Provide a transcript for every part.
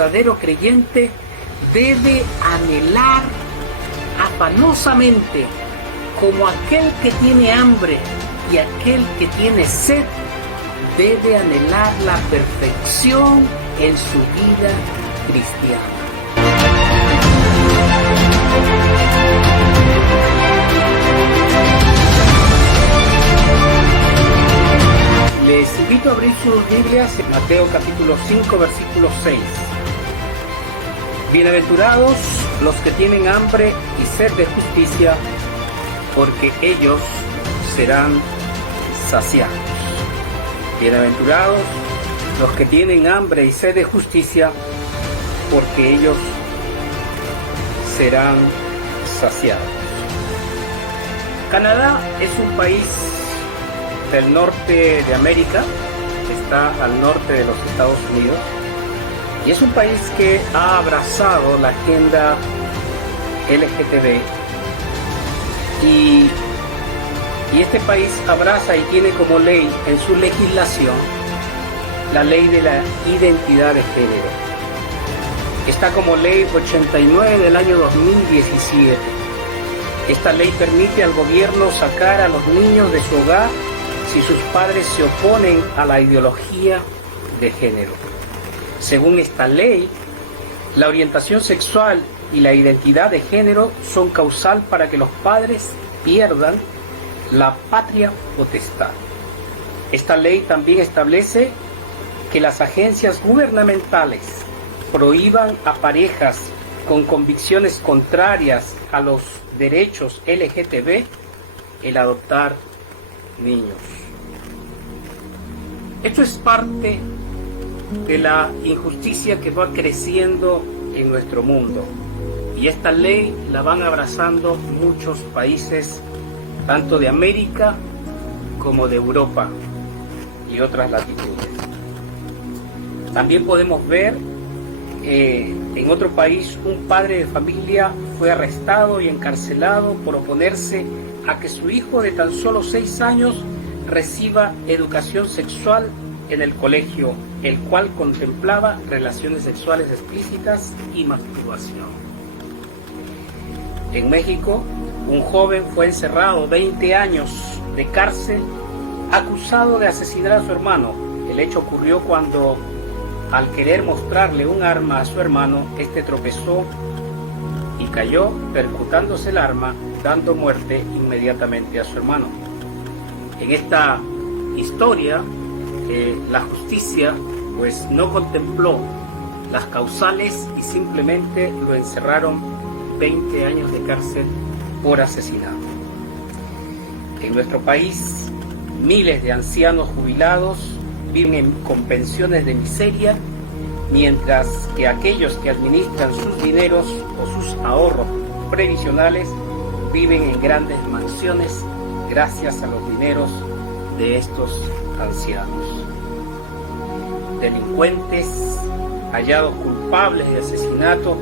verdadero creyente debe anhelar afanosamente, como aquel que tiene hambre y aquel que tiene sed, debe anhelar la perfección en su vida cristiana. Les invito a abrir sus Biblias en Mateo capítulo 5, versículo 6. Bienaventurados los que tienen hambre y sed de justicia, porque ellos serán saciados. Bienaventurados los que tienen hambre y sed de justicia, porque ellos serán saciados. Canadá es un país del norte de América, está al norte de los Estados Unidos, y es un país que ha abrazado la agenda LGTB, y este país abraza y tiene como ley en su legislación la ley de la identidad de género. Está como ley 89 del año 2017. Esta ley permite al gobierno sacar a los niños de su hogar si sus padres se oponen a la ideología de género. Según esta ley, la orientación sexual y la identidad de género son causal para que los padres pierdan la patria potestad. Esta ley también establece que las agencias gubernamentales prohíban a parejas con convicciones contrarias a los derechos LGTB el adoptar niños. Esto es parte de la injusticia que va creciendo en nuestro mundo, y esta ley la van abrazando muchos países, tanto de América como de Europa y otras latitudes. También podemos ver en otro país un padre de familia fue arrestado y encarcelado por oponerse a que su hijo de tan solo 6 años reciba educación sexual en el colegio, el cual contemplaba relaciones sexuales explícitas y masturbación. En México, un joven fue encerrado 20 años de cárcel acusado de asesinar a su hermano. El hecho ocurrió cuando, al querer mostrarle un arma a su hermano, este tropezó y cayó percutándose el arma, dando muerte inmediatamente a su hermano. En esta historia, la justicia pues no contempló las causales y simplemente lo encerraron 20 años de cárcel por asesinato. En nuestro país, miles de ancianos jubilados viven con pensiones de miseria, mientras que aquellos que administran sus dineros o sus ahorros previsionales viven en grandes mansiones gracias a los dineros de estos ancianos. Delincuentes hallados culpables de asesinato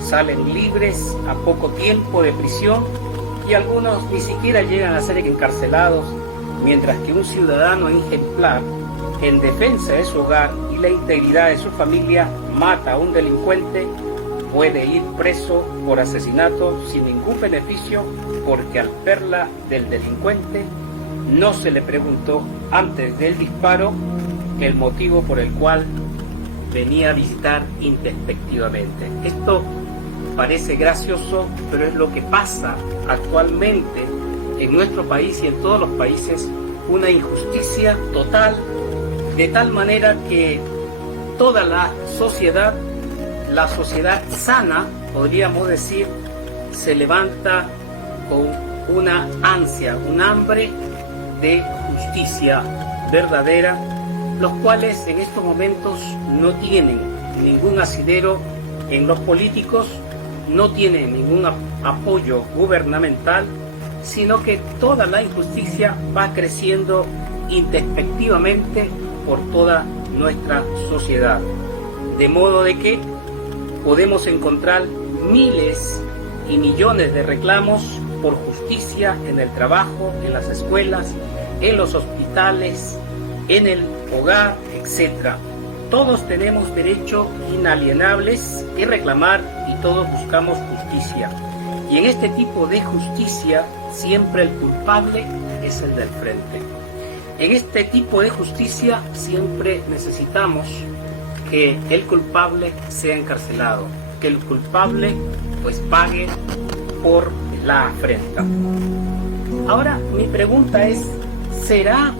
salen libres a poco tiempo de prisión, y algunos ni siquiera llegan a ser encarcelados, mientras que un ciudadano ejemplar, en defensa de su hogar y la integridad de su familia, mata a un delincuente, puede ir preso por asesinato sin ningún beneficio, porque al verla del delincuente no se le preguntó antes del disparo el motivo por el cual venía a visitar introspectivamente. Esto parece gracioso, pero es lo que pasa actualmente en nuestro país y en todos los países, una injusticia total, de tal manera que toda la sociedad sana, podríamos decir, se levanta con una ansia, un hambre de justicia verdadera, los cuales en estos momentos no tienen ningún asidero en los políticos, no tienen ningún apoyo gubernamental, sino que toda la injusticia va creciendo introspectivamente por toda nuestra sociedad. De modo de que podemos encontrar miles y millones de reclamos por justicia en el trabajo, en las escuelas, en los hospitales, en el hogar, etc. Todos tenemos derechos inalienables que reclamar y todos buscamos justicia. Y en este tipo de justicia siempre el culpable es el del frente. En este tipo de justicia siempre necesitamos que el culpable sea encarcelado, que el culpable pues pague por la afrenta. Ahora mi pregunta es, ¿será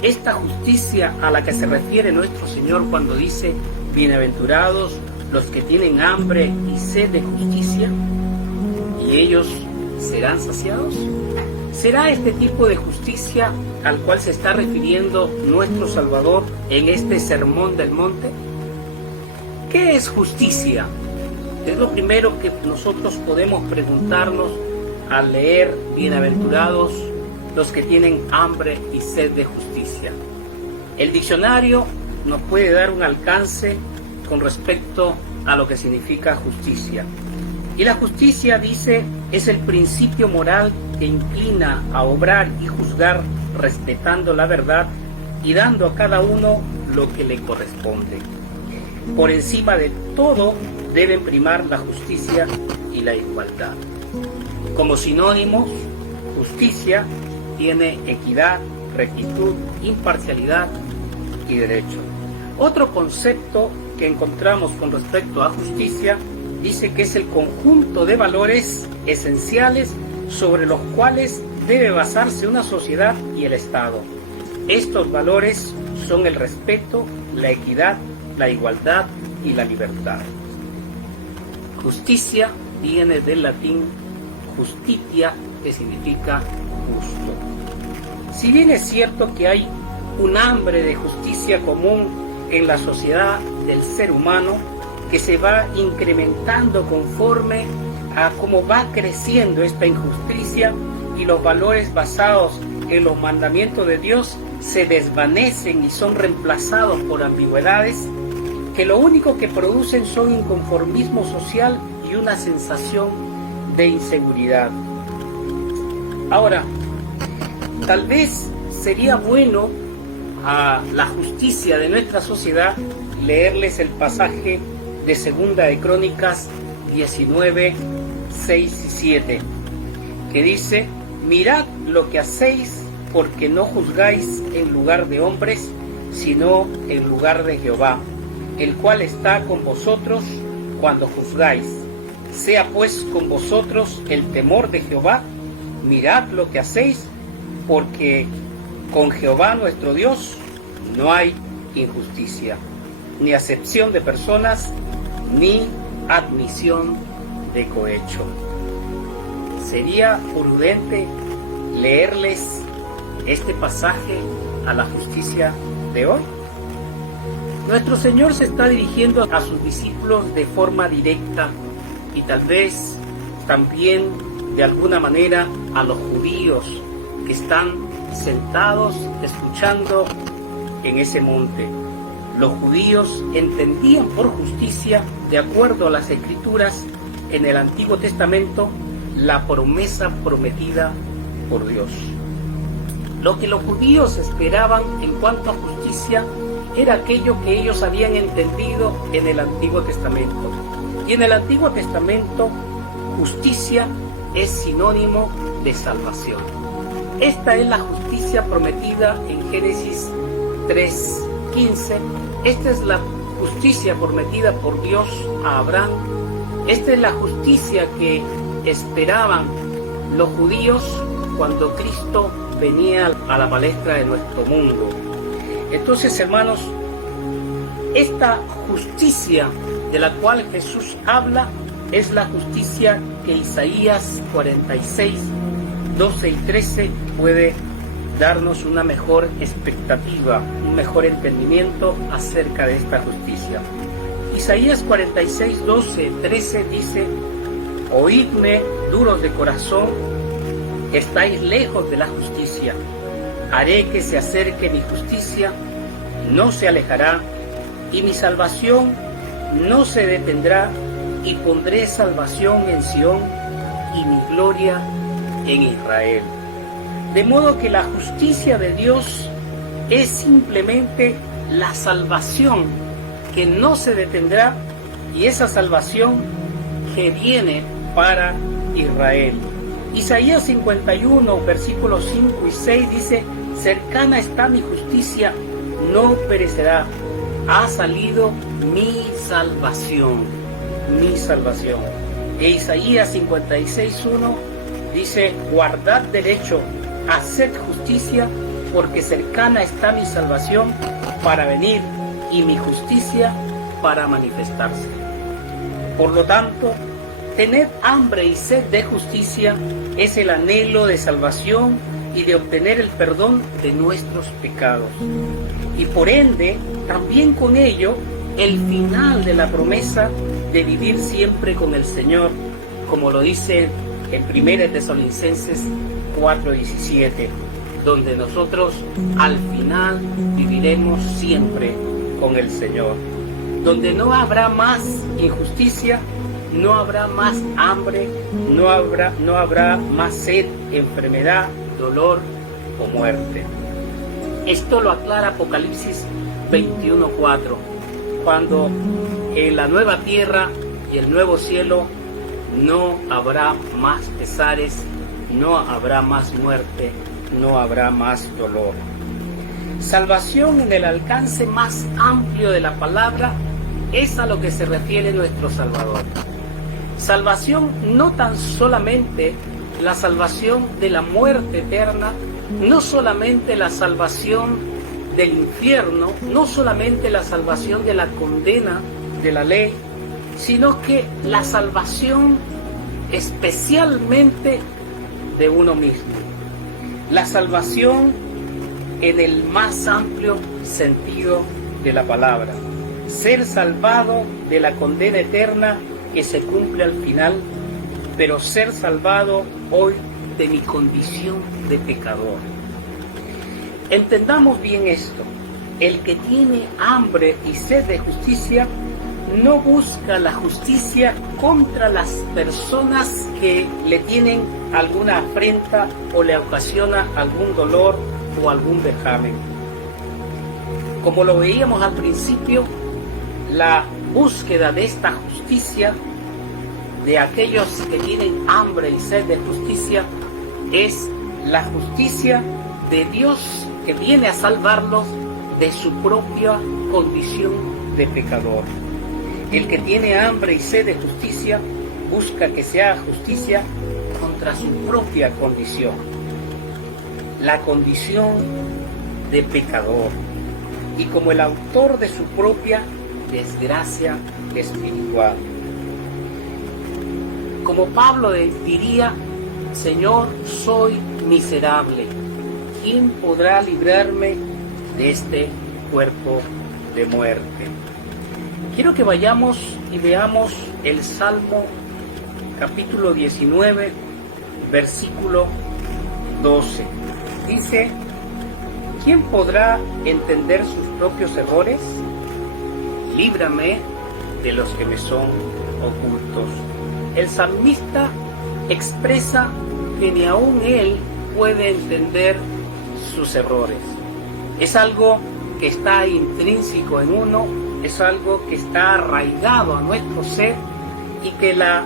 esta justicia a la que se refiere nuestro Señor cuando dice bienaventurados los que tienen hambre y sed de justicia y ellos serán saciados? ¿Será este tipo de justicia al cual se está refiriendo nuestro Salvador en este sermón del monte? ¿Qué es justicia? Es lo primero que nosotros podemos preguntarnos al leer bienaventurados los que tienen hambre y sed de justicia. El diccionario nos puede dar un alcance con respecto a lo que significa justicia. Y la justicia, dice, es el principio moral que inclina a obrar y juzgar respetando la verdad y dando a cada uno lo que le corresponde. Por encima de todo deben primar la justicia y la igualdad. Como sinónimos, justicia tiene equidad, rectitud, imparcialidad y derecho. Otro concepto que encontramos con respecto a justicia dice que es el conjunto de valores esenciales sobre los cuales debe basarse una sociedad y el Estado. Estos valores son el respeto, la equidad, la igualdad y la libertad. Justicia viene del latín justitia, que significa justo. Si bien es cierto que hay un hambre de justicia común en la sociedad del ser humano que se va incrementando conforme a cómo va creciendo esta injusticia y los valores basados en los mandamientos de Dios se desvanecen y son reemplazados por ambigüedades que lo único que producen son inconformismo social y una sensación de inseguridad. Ahora, tal vez sería bueno a la justicia de nuestra sociedad leerles el pasaje de Segunda de Crónicas 19, 6 y 7, que dice: mirad lo que hacéis, porque no juzgáis en lugar de hombres, sino en lugar de Jehová, el cual está con vosotros cuando juzgáis. Sea pues con vosotros el temor de Jehová, mirad lo que hacéis, porque con Jehová nuestro Dios no hay injusticia, ni acepción de personas, ni admisión de cohecho. Sería prudente leerles este pasaje a la justicia de hoy. Nuestro Señor se está dirigiendo a sus discípulos de forma directa y tal vez también de alguna manera a los judíos que están sentados escuchando en ese monte. Los judíos entendían por justicia, de acuerdo a las Escrituras en el Antiguo Testamento, la promesa prometida por Dios. Lo que los judíos esperaban en cuanto a justicia era aquello que ellos habían entendido en el Antiguo Testamento. Y en el Antiguo Testamento, justicia es sinónimo de salvación. Esta es la justicia prometida en Génesis 3:15. Esta es la justicia prometida por Dios a Abraham. Esta es la justicia que esperaban los judíos cuando Cristo venía a la palestra de nuestro mundo. Entonces, hermanos, esta justicia de la cual Jesús habla es la justicia que Isaías 46, 12 y 13 puede darnos una mejor expectativa, un mejor entendimiento acerca de esta justicia. Isaías 46, 12, 13 dice: oídme, duros de corazón, estáis lejos de la justicia. Haré que se acerque mi justicia, no se alejará, y mi salvación no se detendrá, y pondré salvación en Sión y mi gloria en Israel. De modo que la justicia de Dios es simplemente la salvación que no se detendrá y esa salvación que viene para Israel. Isaías 51, versículos 5 y 6 dice: cercana está mi justicia, no perecerá. Ha salido mi salvación, mi salvación. E Isaías 56:1 dice: guardad derecho, haced justicia, porque cercana está mi salvación para venir y mi justicia para manifestarse. Por lo tanto, tener hambre y sed de justicia es el anhelo de salvación y de obtener el perdón de nuestros pecados. Y por ende, también con ello, el final de la promesa de vivir siempre con el Señor, como lo dice en 1 Tesalonicenses 4:17, donde nosotros al final viviremos siempre con el Señor, donde no habrá más injusticia, no habrá más hambre, no habrá más sed, enfermedad, dolor o muerte. Esto lo aclara Apocalipsis 21:4, cuando en la nueva tierra y el nuevo cielo no habrá más pesares, no habrá más muerte, no habrá más dolor. Salvación en el alcance más amplio de la palabra es a lo que se refiere nuestro Salvador. Salvación no tan solamente la salvación de la muerte eterna, no solamente la salvación del infierno, no solamente la salvación de la condena de la ley, sino que la salvación especialmente de uno mismo. La salvación en el más amplio sentido de la palabra. Ser salvado de la condena eterna que se cumple al final, pero ser salvado hoy de mi condición de pecador. Entendamos bien esto: el que tiene hambre y sed de justicia no busca la justicia contra las personas que le tienen alguna afrenta o le ocasiona algún dolor o algún vejamen. Como lo veíamos al principio, la búsqueda de esta justicia de aquellos que tienen hambre y sed de justicia es la justicia de Dios, que viene a salvarlos de su propia condición de pecador. El que tiene hambre y sed de justicia busca que se haga justicia contra su propia condición, la condición de pecador, y como el autor de su propia desgracia espiritual. Como Pablo diría: Señor, soy miserable, ¿quién podrá librarme de este cuerpo de muerte? Quiero que vayamos y veamos el Salmo capítulo 19, versículo 12. Dice: ¿quién podrá entender sus propios errores? Líbrame de los que me son ocultos. El salmista expresa que ni aún él puede entender sus errores. Es algo que está intrínseco en uno, es algo que está arraigado a nuestro ser, y que la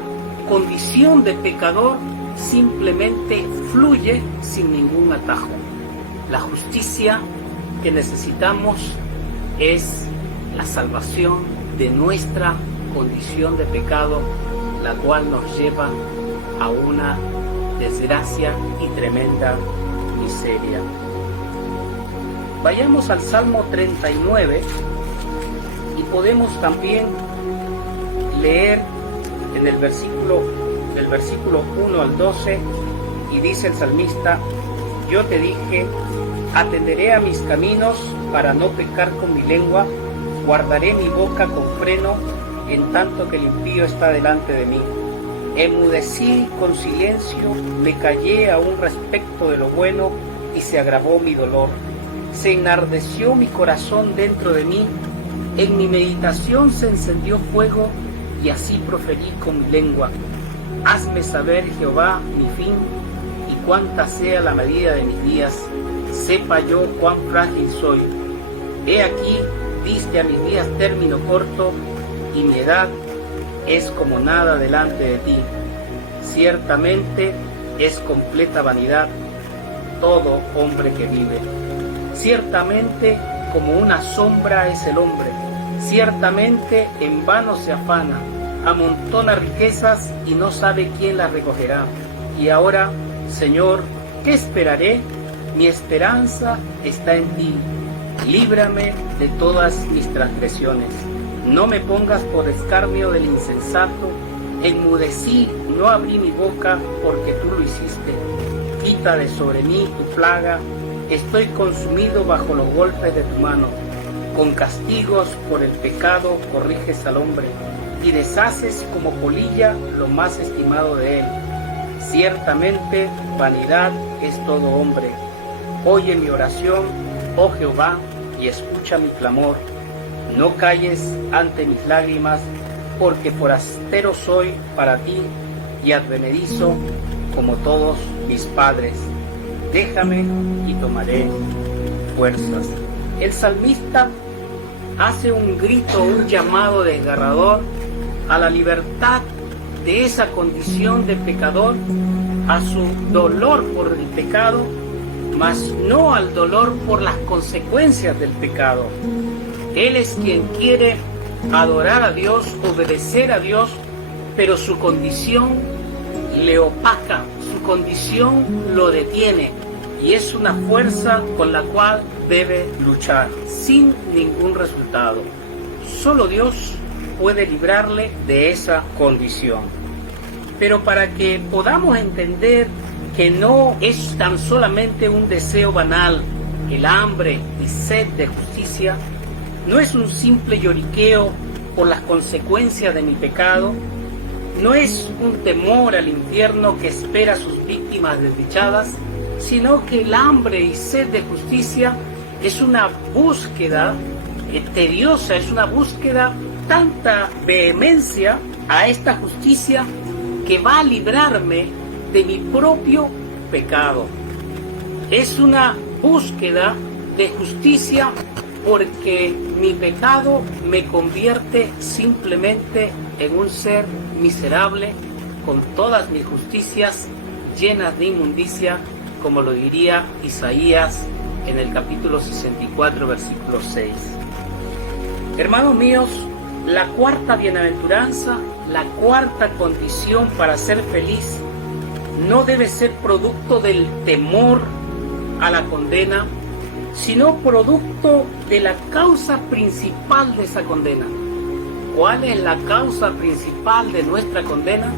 condición de pecador simplemente fluye sin ningún atajo. La justicia que necesitamos es la salvación de nuestra condición de pecado, la cual nos lleva a una desgracia y tremenda miseria. Vayamos al Salmo 39 y podemos también leer en el versículo 1 al 12, y dice el salmista: yo te dije, atenderé a mis caminos para no pecar con mi lengua, guardaré mi boca con freno, en tanto que el impío está delante de mí. Enmudecí con silencio, me callé aún respecto de lo bueno, y se agravó mi dolor. Se enardeció mi corazón dentro de mí, en mi meditación se encendió fuego, y así proferí con mi lengua. Hazme saber, Jehová, mi fin, y cuánta sea la medida de mis días. Sepa yo cuán frágil soy. He aquí diste a mis días término corto, y mi edad es como nada delante de ti. Ciertamente es completa vanidad todo hombre que vive. Ciertamente como una sombra es el hombre. Ciertamente en vano se afana, amontona riquezas y no sabe quién las recogerá. Y ahora, Señor, ¿qué esperaré? Mi esperanza está en ti. Líbrame de todas mis transgresiones. No me pongas por escarnio del insensato. Enmudecí, no abrí mi boca, porque tú lo hiciste. Quita de sobre mí tu plaga. Estoy consumido bajo los golpes de tu mano. Con castigos por el pecado corriges al hombre, y deshaces como polilla lo más estimado de él. Ciertamente vanidad es todo hombre. Oye mi oración, oh Jehová, y escucha mi clamor. No calles ante mis lágrimas, porque forastero soy para ti y advenedizo como todos mis padres. Déjame y tomaré fuerzas. El salmista hace un grito, un llamado desgarrador a la libertad de esa condición de pecador, a su dolor por el pecado, mas no al dolor por las consecuencias del pecado. Él es quien quiere adorar a Dios, obedecer a Dios, pero su condición le opaca, su condición lo detiene, y es una fuerza con la cual debe luchar, sin ningún resultado. Solo Dios puede librarle de esa condición. Pero para que podamos entender que no es tan solamente un deseo banal, el hambre y sed de justicia, no es un simple lloriqueo por las consecuencias de mi pecado, no es un temor al infierno que espera a sus víctimas desdichadas, sino que el hambre y sed de justicia es una búsqueda tediosa, es una búsqueda, tanta vehemencia a esta justicia que va a librarme de mi propio pecado. Es una búsqueda de justicia porque mi pecado me convierte simplemente en un ser miserable con todas mis justicias llenas de inmundicia, como lo diría Isaías en el capítulo 64, versículo 6. Hermanos míos, la cuarta bienaventuranza, la cuarta condición para ser feliz, no debe ser producto del temor a la condena, sino producto de la causa principal de esa condena. ¿Cuál es la causa principal de nuestra condena?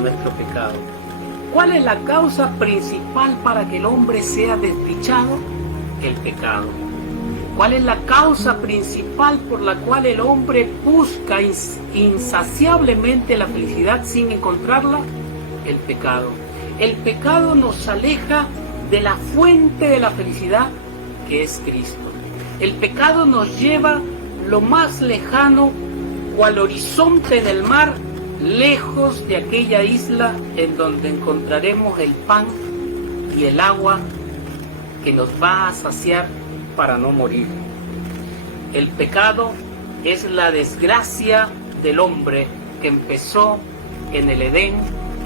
Nuestro pecado. ¿Cuál es la causa principal para que el hombre sea desdichado? El pecado. ¿Cuál es la causa principal por la cual el hombre busca insaciablemente la felicidad sin encontrarla? El pecado. El pecado nos aleja de la fuente de la felicidad, que es Cristo. El pecado nos lleva lo más lejano, cual horizonte en el mar, lejos de aquella isla en donde encontraremos el pan y el agua que nos va a saciar para no morir. El pecado es la desgracia del hombre que empezó en el Edén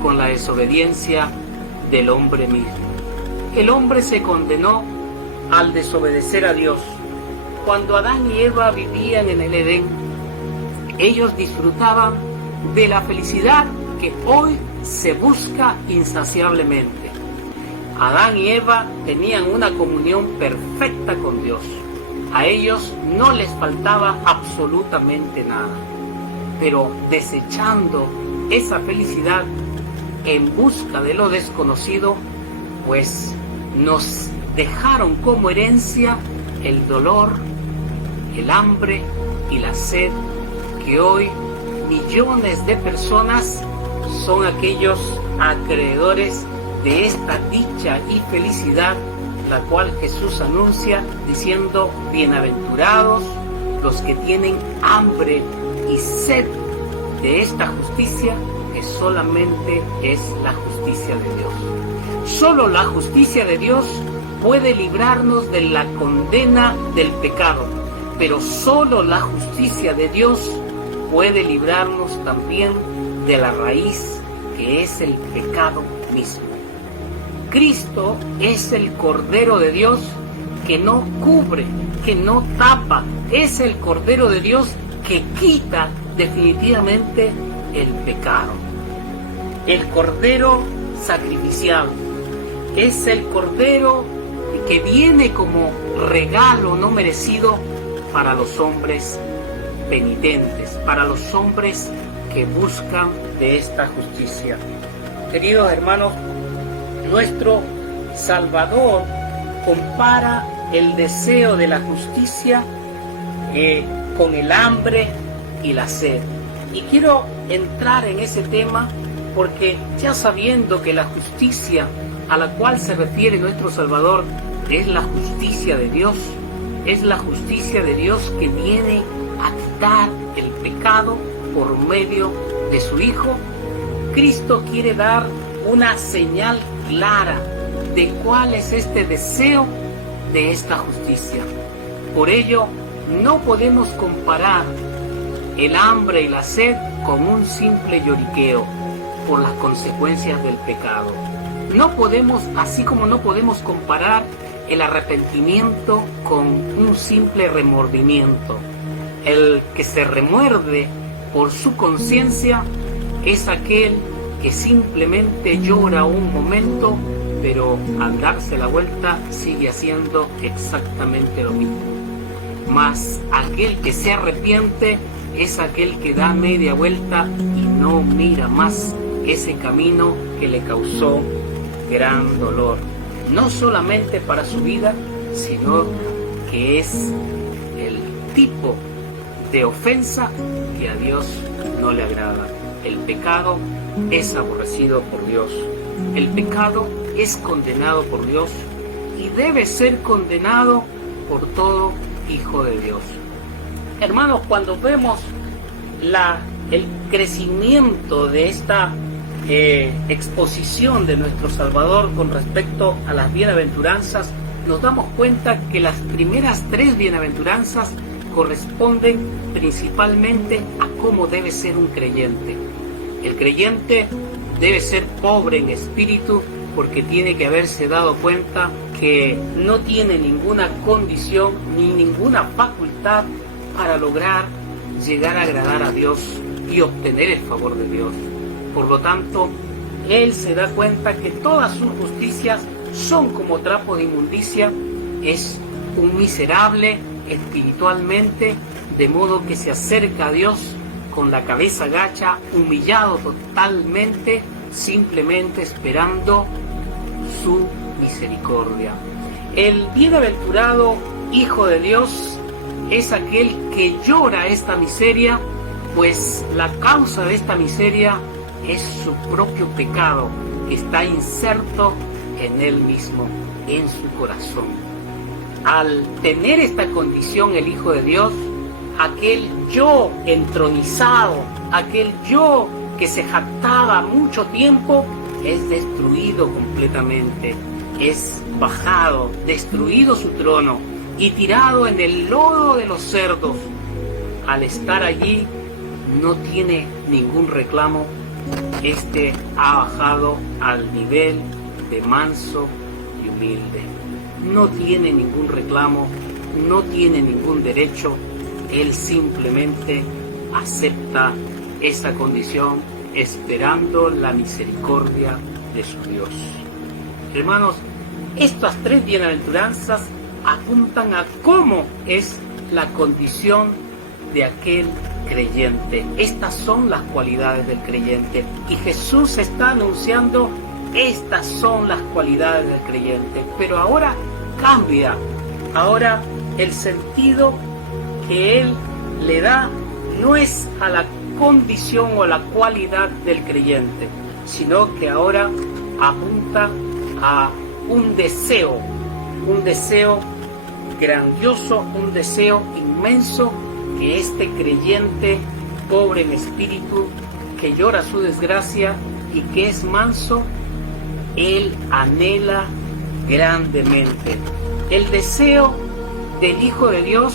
con la desobediencia del hombre mismo. El hombre se condenó al desobedecer a Dios. Cuando Adán y Eva vivían en el Edén, ellos disfrutaban de la felicidad que hoy se busca insaciablemente. Adán y Eva tenían una comunión perfecta con Dios. A ellos no les faltaba absolutamente nada. Pero desechando esa felicidad en busca de lo desconocido, pues nos dejaron como herencia el dolor, el hambre y la sed que hoy millones de personas son aquellos acreedores de esta dicha y felicidad, la cual Jesús anuncia diciendo: bienaventurados los que tienen hambre y sed de esta justicia, que solamente es la justicia de Dios. Solo la justicia de Dios puede librarnos de la condena del pecado. pero solo la justicia de Dios puede librarnos también de la raíz que es el pecado mismo. Cristo es el Cordero de Dios que no cubre, que no tapa, es el Cordero de Dios que quita definitivamente el pecado. El Cordero sacrificial es el Cordero que viene como regalo no merecido para los hombres penitentes, para los hombres que buscan de esta justicia. Queridos hermanos, nuestro Salvador compara el deseo de la justicia con el hambre y la sed. Y quiero entrar en ese tema porque ya sabiendo que la justicia a la cual se refiere nuestro Salvador es la justicia de Dios, es la justicia de Dios que viene a quitar el pecado por medio de su Hijo, Cristo quiere dar una señal clara de cuál es este deseo de esta justicia. Por ello, no podemos comparar el hambre y la sed con un simple lloriqueo por las consecuencias del pecado. No podemos, así como no podemos comparar el arrepentimiento con un simple remordimiento. El que se remuerde por su conciencia es aquel que simplemente llora un momento, pero al darse la vuelta sigue haciendo exactamente lo mismo. Mas aquel que se arrepiente es aquel que da media vuelta y no mira más ese camino que le causó gran dolor, no solamente para su vida, sino que es el tipo de ofensa que a Dios no le agrada. El pecado es aborrecido por Dios. El pecado es condenado por Dios y debe ser condenado por todo hijo de Dios. Hermanos, cuando vemos el crecimiento de esta exposición de nuestro Salvador con respecto a las bienaventuranzas, nos damos cuenta que las primeras 3 bienaventuranzas corresponden principalmente a cómo debe ser un creyente. El creyente debe ser pobre en espíritu porque tiene que haberse dado cuenta que no tiene ninguna condición ni ninguna facultad para lograr llegar a agradar a Dios y obtener el favor de Dios. Por lo tanto, él se da cuenta que todas sus justicias son como trapos de inmundicia, es un miserable espiritualmente, de modo que se acerca a Dios con la cabeza gacha, humillado totalmente, simplemente esperando su misericordia. El bienaventurado Hijo de Dios es aquel que llora esta miseria, pues la causa de esta miseria es su propio pecado que está inserto en él mismo, en su corazón. Al tener esta condición el Hijo de Dios, aquel yo entronizado, aquel yo que se jactaba mucho tiempo, es destruido completamente, es bajado, destruido su trono y tirado en el lodo de los cerdos. Al estar allí no tiene ningún reclamo, este ha bajado al nivel de manso y humilde. No tiene ningún reclamo, no tiene ningún derecho, él simplemente acepta esa condición esperando la misericordia de su Dios. Hermanos, estas 3 bienaventuranzas apuntan a cómo es la condición de aquel creyente. Estas son las cualidades del creyente y Jesús está anunciando: estas son las cualidades del creyente. Pero ahora cambia, ahora el sentido que él le da no es a la condición o la cualidad del creyente, sino que ahora apunta a un deseo grandioso, un deseo inmenso que este creyente pobre en espíritu, que llora su desgracia y que es manso, él anhela grandemente. El deseo del Hijo de Dios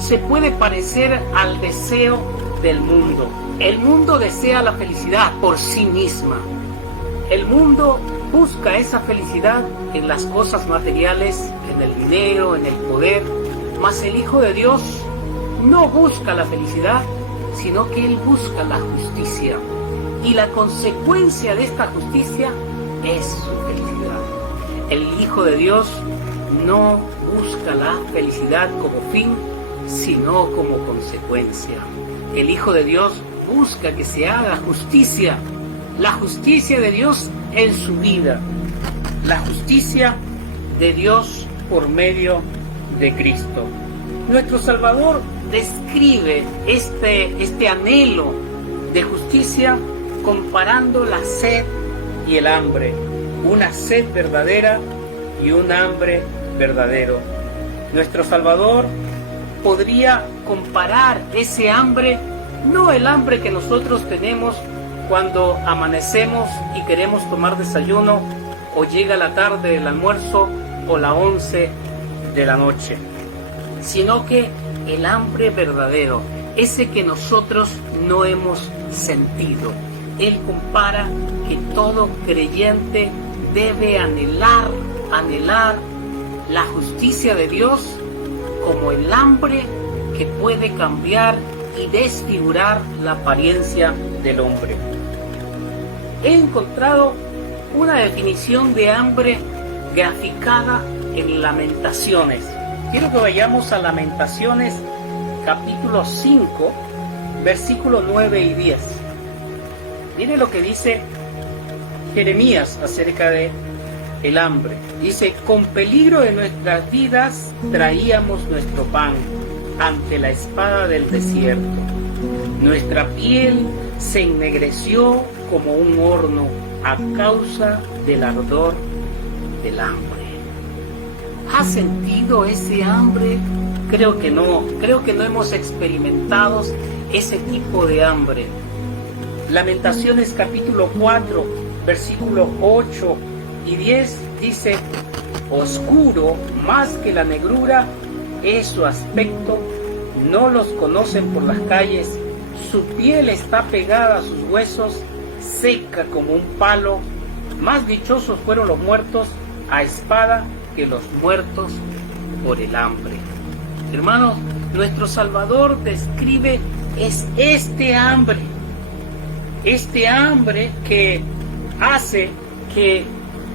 se puede parecer al deseo del mundo. El mundo desea la felicidad por sí misma. El mundo busca esa felicidad en las cosas materiales, en el dinero, en el poder, mas el Hijo de Dios no busca la felicidad, sino que Él busca la justicia. Y la consecuencia de esta justicia es su felicidad. El Hijo de Dios no busca la felicidad como fin, sino como consecuencia. El Hijo de Dios busca que se haga justicia, la justicia de Dios en su vida, la justicia de Dios por medio de Cristo. Nuestro Salvador describe este anhelo de justicia comparando la sed y el hambre, una sed verdadera y un hambre verdadero. Nuestro Salvador podría comparar ese hambre, no el hambre que nosotros tenemos cuando amanecemos y queremos tomar desayuno, o llega la tarde del almuerzo o la 11 de la noche, sino que el hambre verdadero, ese que nosotros no hemos sentido. Él compara que todo creyente debe anhelar la justicia de Dios como el hambre que puede cambiar y desfigurar la apariencia del hombre. He encontrado una definición de hambre graficada en Lamentaciones. Quiero que vayamos a Lamentaciones capítulo 5, versículos 9 y 10. Mire lo que dice Jeremías acerca de el hambre. Dice: con peligro de nuestras vidas traíamos nuestro pan ante la espada del desierto. Nuestra piel se ennegreció como un horno a causa del ardor del hambre. ¿Has sentido ese hambre? Creo que no hemos experimentado ese tipo de hambre. Lamentaciones capítulo 4, versículos 8 y 10 dice: oscuro más que la negrura es su aspecto, no los conocen por las calles, su piel está pegada a sus huesos, seca como un palo. Más dichosos fueron los muertos a espada que los muertos por el hambre. Hermanos, nuestro Salvador describe este hambre que hace que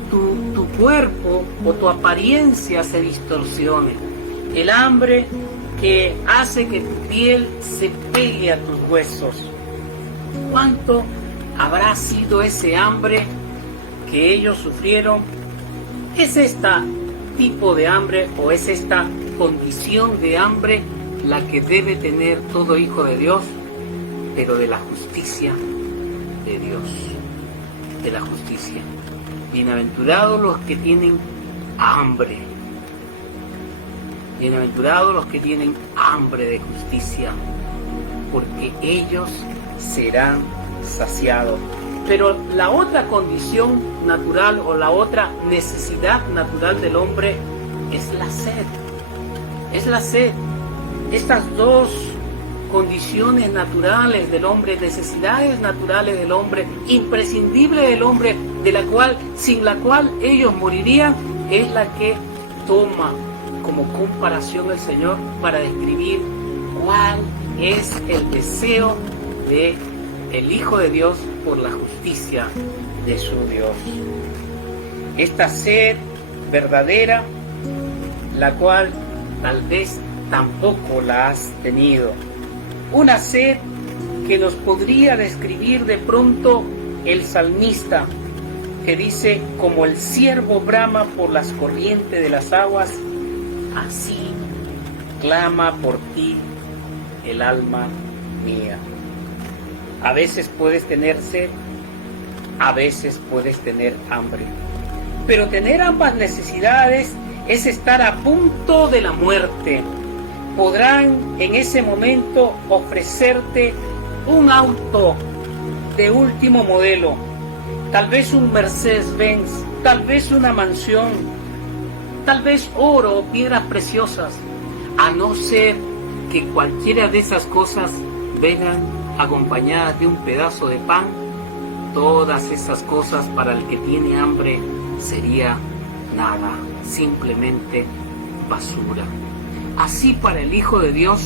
tu cuerpo o tu apariencia se distorsione, el hambre que hace que tu piel se pegue a tus huesos. ¿Cuánto habrá sido ese hambre que ellos sufrieron? ¿Es este tipo de hambre o es esta condición de hambre la que debe tener todo hijo de Dios? Pero de la justicia de Dios, de la justicia. Bienaventurados los que tienen hambre. Bienaventurados los que tienen hambre de justicia, porque ellos serán saciados. Pero la otra condición natural o la otra necesidad natural del hombre es la sed. Es la sed. Estas dos condiciones naturales del hombre, necesidades naturales del hombre, imprescindibles del hombre, sin la cual ellos morirían, es la que toma como comparación el Señor para describir cuál es el deseo de el Hijo de Dios por la justicia de su Dios. Esta sed verdadera, la cual tal vez tampoco la has tenido. Una sed que nos podría describir de pronto el salmista, que dice: como el ciervo brama por las corrientes de las aguas, así clama por ti el alma mía. A veces puedes tener sed, a veces puedes tener hambre. Pero tener ambas necesidades es estar a punto de la muerte. Podrán en ese momento ofrecerte un auto de último modelo, tal vez un Mercedes-Benz, tal vez una mansión, tal vez oro o piedras preciosas, a no ser que cualquiera de esas cosas vengan acompañadas de un pedazo de pan, todas esas cosas para el que tiene hambre sería nada, simplemente basura. Así para el Hijo de Dios,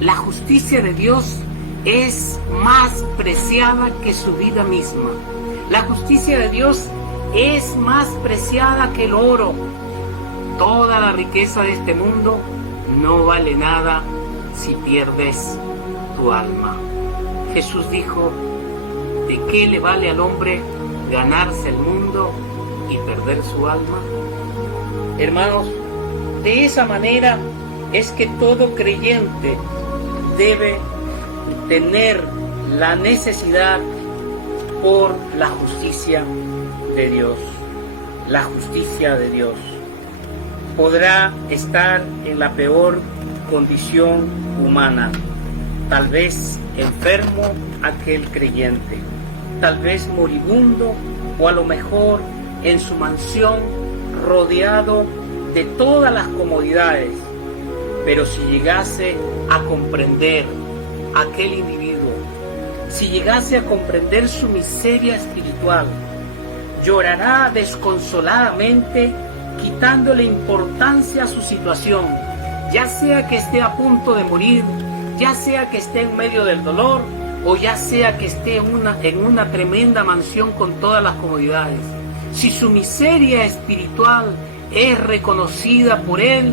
la justicia de Dios es más preciada que su vida misma. La justicia de Dios es más preciada que el oro. Toda la riqueza de este mundo no vale nada si pierdes tu alma. Jesús dijo, ¿de qué le vale al hombre ganarse el mundo y perder su alma? Hermanos, de esa manera es que todo creyente debe tener la necesidad por la justicia de Dios. La justicia de Dios. Podrá estar en la peor condición humana, tal vez enfermo aquel creyente, tal vez moribundo o a lo mejor en su mansión rodeado de todas las comodidades, pero si llegase a comprender aquel individuo, si llegase a comprender su miseria espiritual, llorará desconsoladamente quitándole importancia a su situación, ya sea que esté a punto de morir, ya sea que esté en medio del dolor o ya sea que esté en una tremenda mansión con todas las comodidades. Si su miseria espiritual es reconocida por él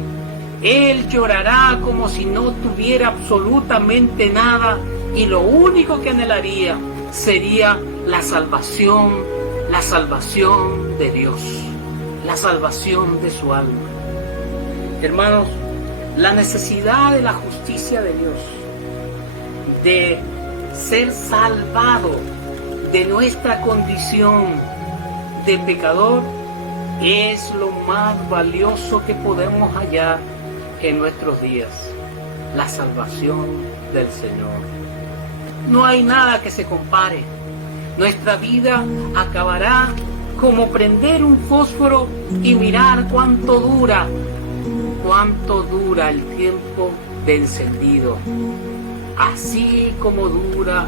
llorará como si no tuviera absolutamente nada y lo único que anhelaría sería la salvación de Dios, la salvación de su alma. Hermanos, la necesidad de la justicia de Dios, de ser salvado de nuestra condición de pecador, es lo más valioso que podemos hallar en nuestros días, la salvación del Señor. No hay nada que se compare. Nuestra vida acabará como prender un fósforo y mirar cuánto dura el tiempo de encendido. Así como dura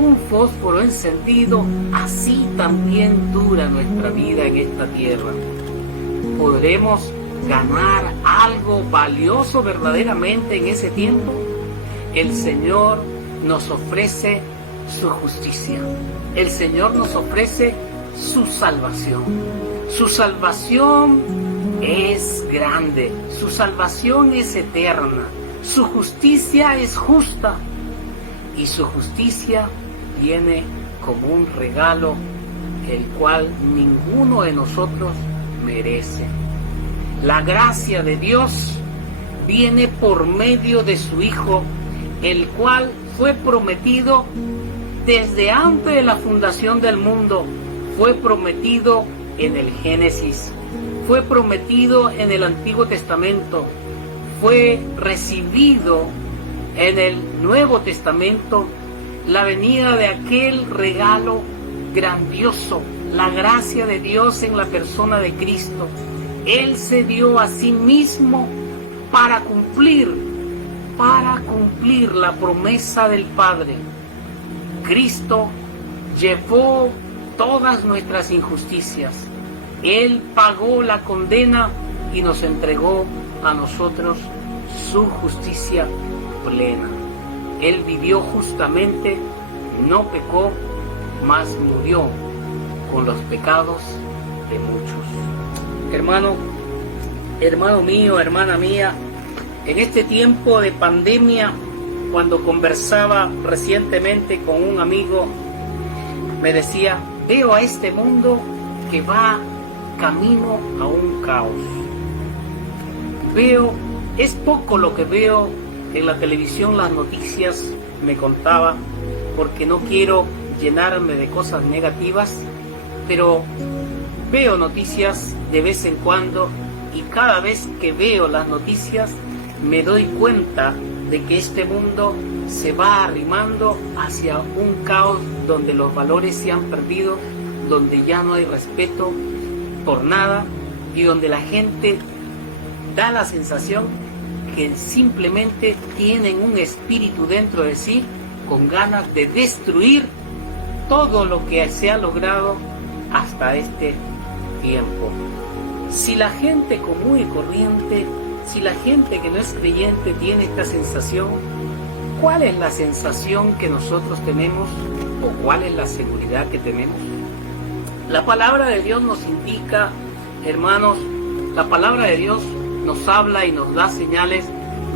un fósforo encendido, así también dura nuestra vida en esta tierra. ¿Podremos ganar algo valioso verdaderamente en ese tiempo? El Señor nos ofrece su justicia. El Señor nos ofrece su salvación. Su salvación es grande. Su salvación es eterna. Su justicia es justa. Y su justicia viene como un regalo el cual ninguno de nosotros merece. La gracia de Dios viene por medio de su Hijo, el cual fue prometido desde antes de la fundación del mundo, fue prometido en el Génesis, fue prometido en el Antiguo Testamento, fue recibido en el Nuevo Testamento, la venida de aquel regalo grandioso, la gracia de Dios en la persona de Cristo. Él se dio a sí mismo para cumplir la promesa del Padre. Cristo llevó todas nuestras injusticias. Él pagó la condena y nos entregó a nosotros su justicia plena. Él vivió justamente, no pecó, mas murió con los pecados de muchos. Hermano mío, hermana mía, en este tiempo de pandemia, cuando conversaba recientemente con un amigo, me decía, veo a este mundo que va camino a un caos. Es poco lo que veo en la televisión, las noticias, me contaba, porque no quiero llenarme de cosas negativas, pero veo noticias de vez en cuando y cada vez que veo las noticias me doy cuenta de que este mundo se va arrimando hacia un caos donde los valores se han perdido, donde ya no hay respeto por nada y donde la gente da la sensación que simplemente tienen un espíritu dentro de sí con ganas de destruir todo lo que se ha logrado hasta este tiempo. Si la gente común y corriente, si la gente que no es creyente tiene esta sensación, ¿cuál es la sensación que nosotros tenemos o cuál es la seguridad que tenemos? La palabra de Dios nos indica, hermanos, la palabra de Dios nos habla y nos da señales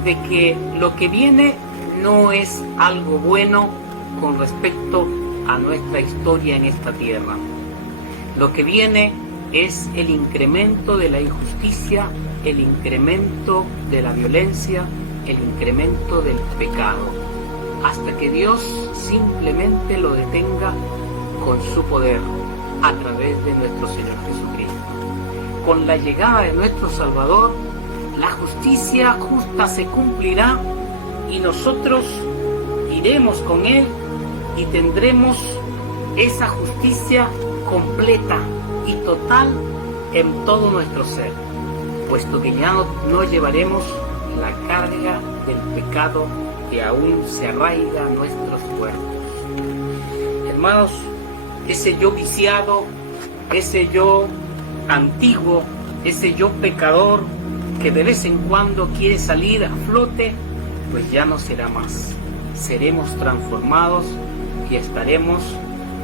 de que lo que viene no es algo bueno con respecto a nuestra historia en esta tierra. Lo que viene es el incremento de la injusticia, el incremento de la violencia, el incremento del pecado, hasta que Dios simplemente lo detenga con su poder a través de nuestro Señor Jesucristo. Con la llegada de nuestro Salvador, la justicia justa se cumplirá y nosotros iremos con Él y tendremos esa justicia completa y total en todo nuestro ser, puesto que ya no llevaremos la carga del pecado que aún se arraiga a nuestros cuerpos. Hermanos, ese yo viciado, ese yo antiguo, ese yo pecador que de vez en cuando quiere salir a flote, pues ya no será más. Seremos transformados y estaremos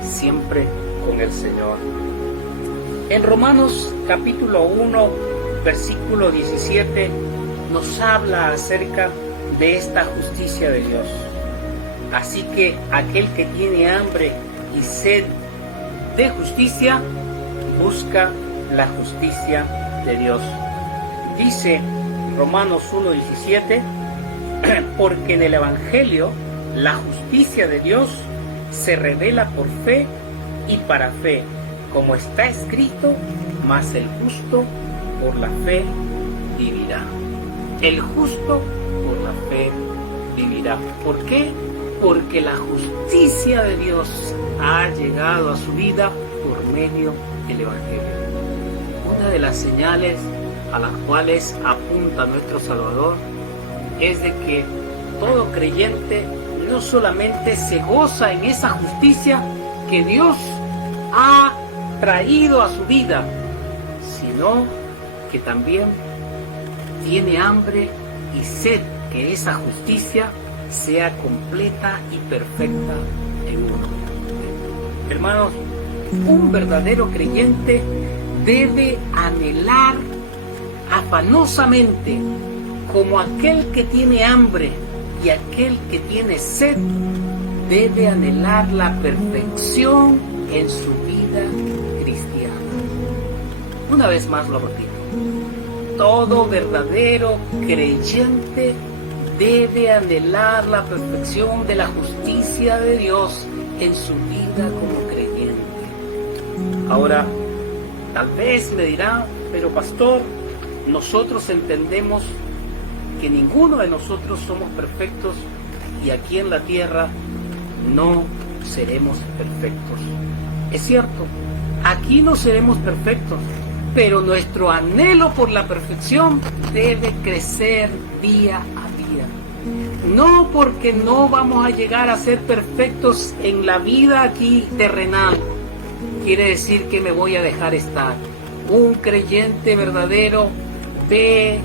siempre con el Señor. En Romanos capítulo 1, versículo 17, nos habla acerca de esta justicia de Dios. Así que aquel que tiene hambre y sed de justicia, busca la justicia de Dios. Dice Romanos 1:17, porque en el Evangelio la justicia de Dios se revela por fe y para fe, como está escrito, mas el justo por la fe vivirá. El justo por la fe vivirá. ¿Por qué? Porque la justicia de Dios ha llegado a su vida por medio del Evangelio. Una de las señales a las cuales apunta nuestro Salvador es de que todo creyente no solamente se goza en esa justicia que Dios ha traído a su vida, sino que también tiene hambre y sed que esa justicia sea completa y perfecta en uno. Hermanos, un verdadero creyente debe anhelar afanosamente, como aquel que tiene hambre y aquel que tiene sed, debe anhelar la perfección en su vida cristiana. Una vez más lo repito. Todo verdadero creyente debe anhelar la perfección de la justicia de Dios en su vida como creyente. Ahora, tal vez me dirá, pero pastor, nosotros entendemos que ninguno de nosotros somos perfectos y aquí en la tierra no seremos perfectos. Es cierto, aquí no seremos perfectos, pero nuestro anhelo por la perfección debe crecer día a día. No porque no vamos a llegar a ser perfectos en la vida aquí terrenal, quiere decir que me voy a dejar estar. Un creyente verdadero ve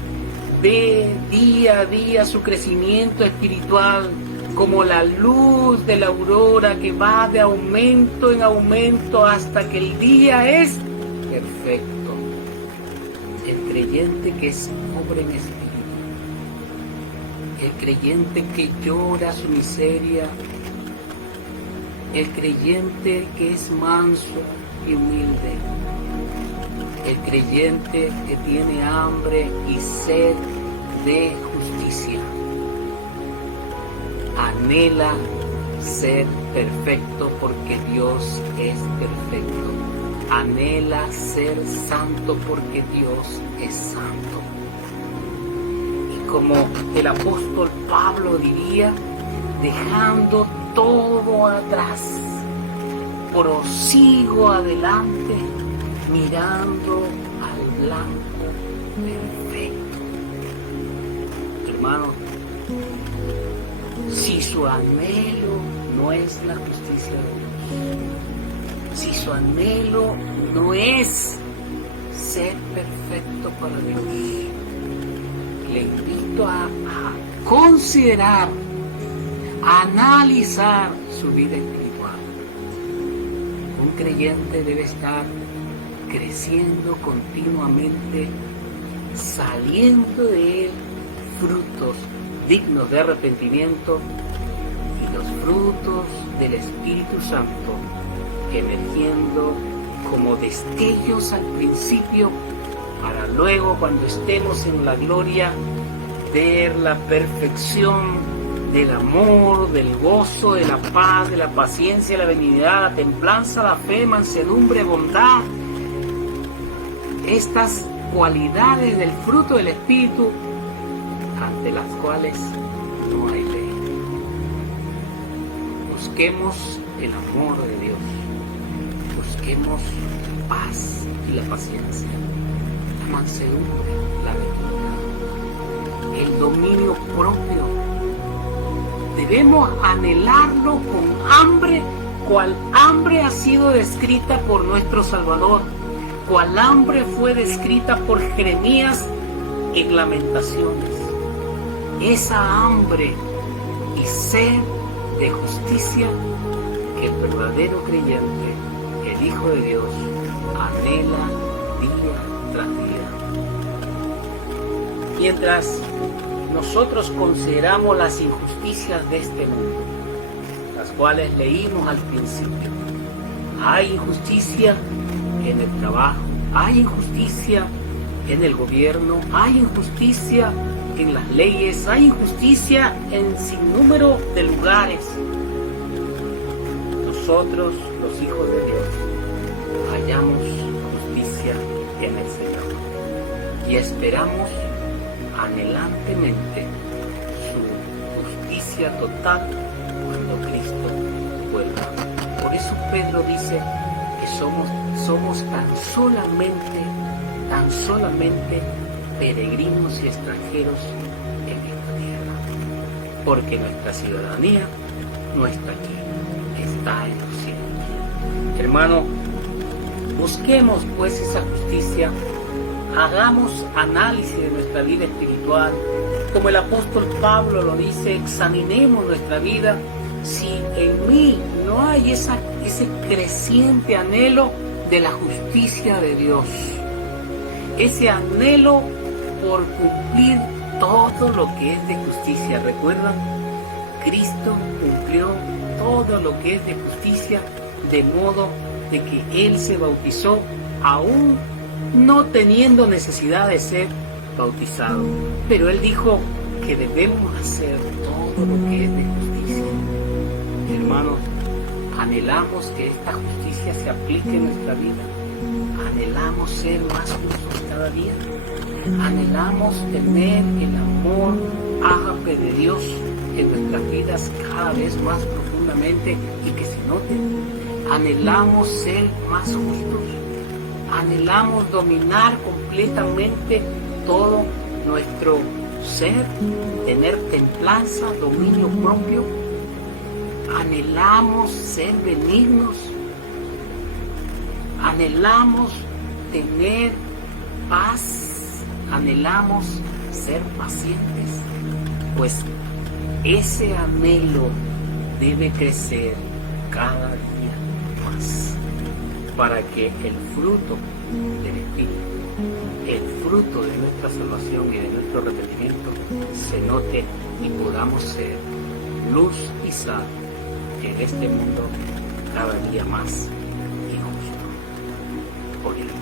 día a día su crecimiento espiritual como la luz de la aurora que va de aumento en aumento hasta que el día es perfecto. El creyente que es pobre en espíritu, el creyente que llora su miseria, el creyente que es manso y humilde, el creyente que tiene hambre y sed de justicia, anhela ser perfecto porque Dios es perfecto. Anhela ser santo porque Dios es santo. Y como el apóstol Pablo diría, dejando todo atrás, prosigo adelante, mirando al blanco perfecto. su anhelo no es la justicia de Dios, si su anhelo no es ser perfecto para Dios, le invito a considerar, a analizar su vida espiritual. Un creyente debe estar creciendo continuamente, saliendo de él frutos dignos de arrepentimiento y los frutos del Espíritu Santo emergiendo como destellos al principio, para luego, cuando estemos en la gloria, ver la perfección del amor, del gozo, de la paz, de la paciencia, la benignidad, la templanza, la fe, mansedumbre, bondad. Estas cualidades del fruto del Espíritu, ante las cuales no hay ley. Busquemos el amor de Dios, busquemos la paz y la paciencia, la mansedumbre, la benignidad, el dominio propio. Debemos anhelarlo con hambre, cual hambre ha sido descrita por nuestro Salvador, cual hambre fue descrita por Jeremías en Lamentaciones. Esa hambre y sed de justicia que el verdadero creyente, el Hijo de Dios, anhela día tras día. Mientras nosotros consideramos las injusticias de este mundo, las cuales leímos al principio, hay injusticia en el trabajo, hay injusticia en el gobierno, hay injusticia en las leyes, hay injusticia en sinnúmero de lugares. Nosotros, los hijos de Dios, hallamos justicia en el Señor y esperamos anhelantemente su justicia total cuando Cristo vuelva. Por eso Pedro dice que somos tan solamente peregrinos y extranjeros en esta tierra, porque nuestra ciudadanía no está aquí, está en los cielos. Hermano, busquemos pues esa justicia, hagamos análisis de nuestra vida espiritual, como el apóstol Pablo lo dice, examinemos nuestra vida, si en mí no hay ese creciente anhelo de la justicia de Dios, ese anhelo por cumplir todo lo que es de justicia. ¿Recuerdan? Cristo cumplió todo lo que es de justicia, de modo de que Él se bautizó aún no teniendo necesidad de ser bautizado. Pero Él dijo que debemos hacer todo lo que es de justicia. Hermanos, anhelamos que esta justicia se aplique en nuestra vida. Anhelamos ser más justos cada día. Anhelamos tener el amor ágape de Dios en nuestras vidas cada vez más profundamente y que se note. Anhelamos ser más justos. Anhelamos dominar completamente todo nuestro ser, tener templanza, dominio propio. Anhelamos ser benignos. Anhelamos tener paz. Anhelamos ser pacientes. Pues ese anhelo debe crecer cada día más, para que el fruto del Espíritu, el fruto de nuestra salvación y de nuestro arrepentimiento se note y podamos ser luz y sal en este mundo cada día más y justo. Oremos.